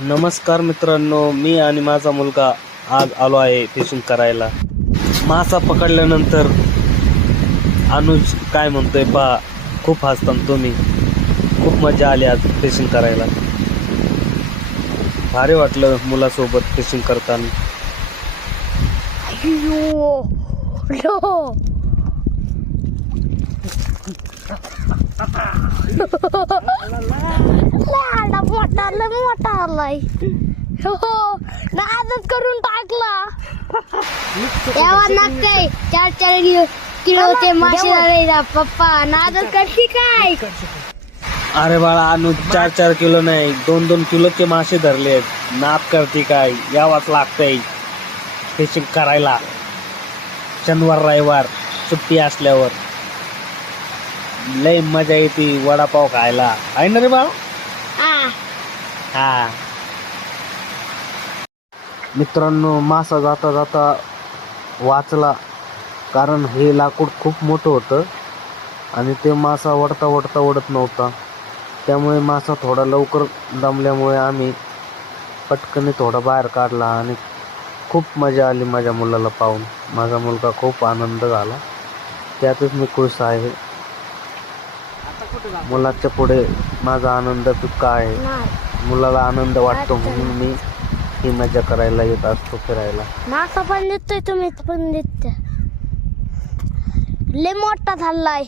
नमस्कार मित्रांनो, मी आणि माझा मुलगा आज आलो आहे फिशिंग करायला. मासा पकडल्यानंतर अनुज काय म्हणतोय पहा. खूप हसताना तुम्ही. खूप मजा आली आज फिशिंग करायला. भारी वाटलं मुलासोबत फिशिंग करताना. मोठा आलाय हो नादच करून टाकला. तेव्हा नक्की 4-4 किलोचे मासे झाले. पप्पा नादच करते काय. अरे बाळा, अनुज 4-4 किलो नाही 2-2 किलोचे मासे धरले. नाद करते काय. यावाच लागतंय फिशिंग करायला. शनिवार रविवार सुट्टी असल्यावर लय मजा येते वडापाव खायला. आहे ना रे बाळा. हा मित्रांनो, मासा जाता जाता वाचला. कारण हे लाकूड खूप मोठं होतं आणि ते मासा ओढता ओढत नव्हता. त्यामुळे मासा थोडा लवकर दमल्यामुळे आम्ही पटकन थोडा बाहेर काढला आणि खूप मजा आली माझ्या मुलाला पाहून. माझा मुलगा खूप आनंद झाला. त्यातच मी खुश आहे. मुलाच्या पुढे माझा आनंद फिक्का आहे. मुलाला आनंद वाटतो म्हणून मी ही मजा करायला येत असतो फिरायला. मासा पण देतोय तुम्ही पण देत. लय मोठा झालाय.